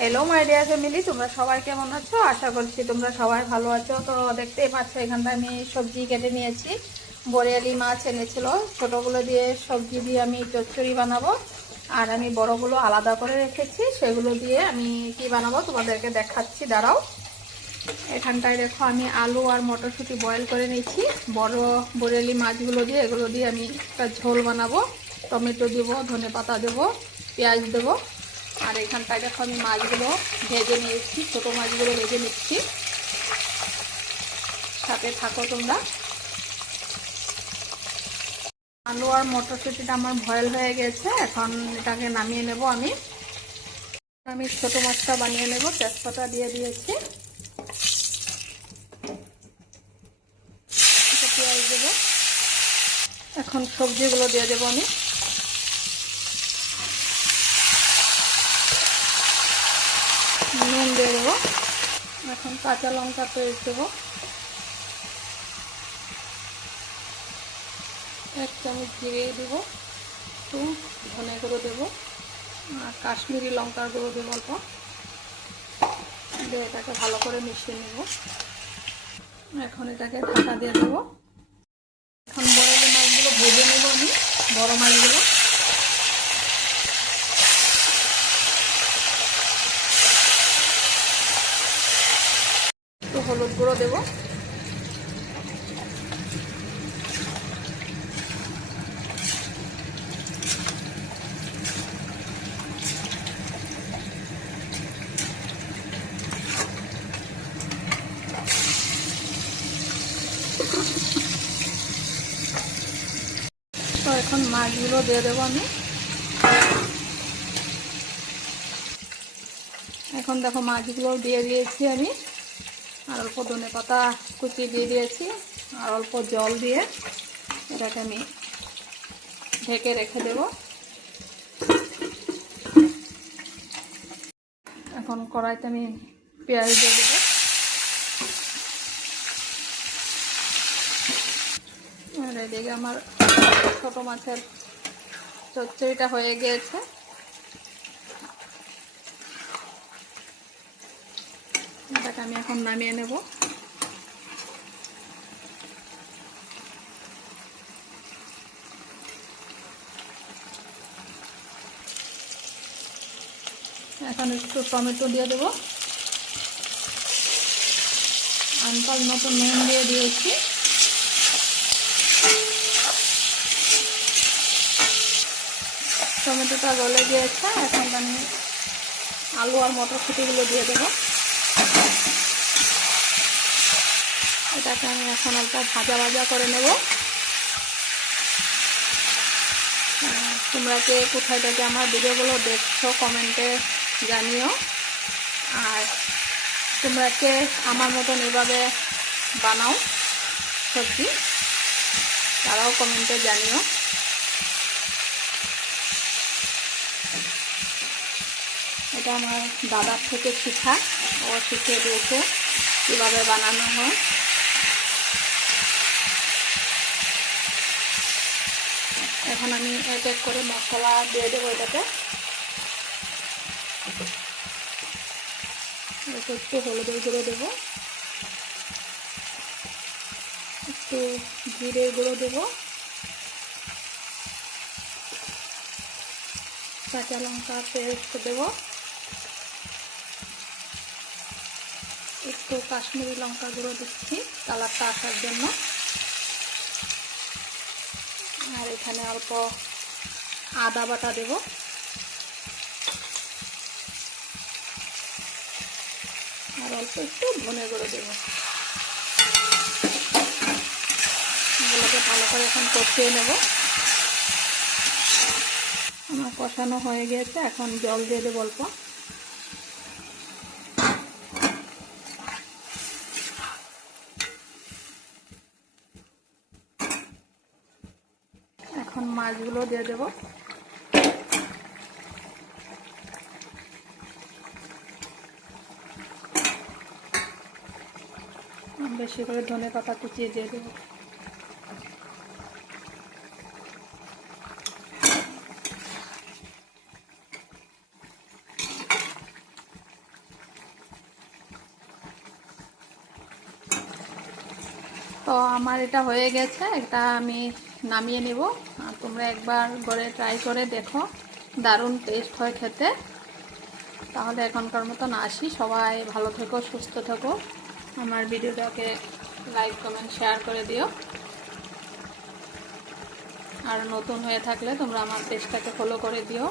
Hello my dear family, তোমরা সবাই কেমন আছো? আশা করছি তোমরা সবাই ভালো আছো। তো দেখতেই পাচ্ছ এখানটা আমি সবজি কেটে নিয়েছি। বরিয়ালি মাছ এনেছিল, ছোটোগুলো দিয়ে সবজি দিয়ে আমি চচ্চড়ি বানাবো। আর আমি বড়গুলো আলাদা করে রেখেছি, সেগুলো দিয়ে আমি কি বানাবো তোমাদেরকে দেখাচ্ছি, দাঁড়াও। এখানটায় দেখো আমি আলু আর মটরশুঁটি বয়েল করে নিয়েছি। বড় বরিয়ালি মাছগুলো দিয়ে এগুলো দিয়ে আমি একটা ঝোল বানাবো। টমেটো দেবো, ধনে পাতা দেবো, পেঁয়াজ দেবো। আর এখানটায় দেখো আমি মাছগুলো ভেজে নিয়েছি, ছোটো মাছগুলো ভেজে নিচ্ছি। সাথে থাকো তোমরা। আলু আর মটরশুঁটিটা আমার বয়েল হয়ে গেছে, এখন এটাকে নামিয়ে নেব। আমি ছোটো মাছটা বানিয়ে নেব। তেজপাতা দিয়ে দিয়েছি, পেঁয়াজ দেবো। এখন সবজিগুলো দিয়ে দেবো আমি। নুন দিয়ে দেবো। এখন কাঁচা লঙ্কা পেস্ট দেবো, 1 চামচ জিরে দেবো, একটু ধনে গুঁড়ো দেবো, আর কাশ্মীরি লঙ্কার গুঁড়ো দেবো অল্প দিয়ে এটাকে ভালো করে মিশিয়ে নেব। এখন এটাকে ঢাকা দিয়ে দেবো। এখন বড় মাছগুলো ভেজে নেব আমি, বড় মাছগুলো। একটু হলুদ গুঁড়ো দেবো, তো এখন মাছগুলো দিয়ে দেবো আমি। এখন দেখো মাছগুলো দিয়ে দিয়েছি আমি, আর অল্প ধনে পাতা কুচি দিয়ে দিয়েছি, আর অল্প জল দিয়ে এটাকে আমি ঢেকে রেখে দেব। এখন কড়াইতে আমি পেঁয়াজ দিয়ে দেবো। আর এদিকে আমার ছোটো মাছের চচ্চড়িটা হয়ে গিয়েছে। এটাকে আমি এখন নামিয়ে নেব। এখন একটু টমেটো দিয়ে দেবো, আনকাল মতো নুন দিয়ে দিয়েছি। টমেটোটা গলে গিয়েছে, এখন আমি আলু আর মটরশুঁটিগুলো দিয়ে দেবো। এটাকে আমি এখন অল্প ভাজা ভাজা করে নেব। তোমরা কে কোথায় থেকে আমার ভিডিওগুলো দেখছো কমেন্টে জানিও। আর তোমরা কে আমার মতন এভাবে বানাও সবজি, তারাও কমেন্টে জানিও। এটা আমার দাদার থেকে শেখা, ও শিখিয়ে দিয়েছে কীভাবে বানানো হয়। এখন আমি এক এক করে মশলা দিয়ে দেবো এটাতে। একটু হলুদের গুঁড়ো দেবো, একটু জিরের গুঁড়ো দেবো, কাঁচা লঙ্কা পেস্ট দেবো, একটু কাশ্মীরি লঙ্কা গুঁড়ো দিচ্ছি কালারটা আসার জন্য। আর এখানে অল্প আদা বাটা দেবো, আর অল্প একটু ধনে গুঁড়ো দেবো। এগুলোকে ভালো করে এখন কষিয়ে নেব। আমার কষানো হয়ে গিয়েছে, এখন জল দিয়ে দেবো অল্প। এখন মাছগুলো দিয়ে দেবো। বেশি করে ধনে পাতা কুচিয়ে দিয়ে দেবো। তো আমার এটা হয়ে গেছে, এটা আমি নামিয়ে নেব। আর তোমরা একবার ঘরে ট্রাই করে দেখো, দারুণ টেস্ট হয় খেতে। তাহলে এখনকার মতন আসি, সবাই ভালো থেকো, সুস্থ থেকো। আমার ভিডিওটাকে লাইক কমেন্ট শেয়ার করে দিও। আর নতুন হয়ে থাকলে তোমরা আমার পেজটাকে ফলো করে দিও।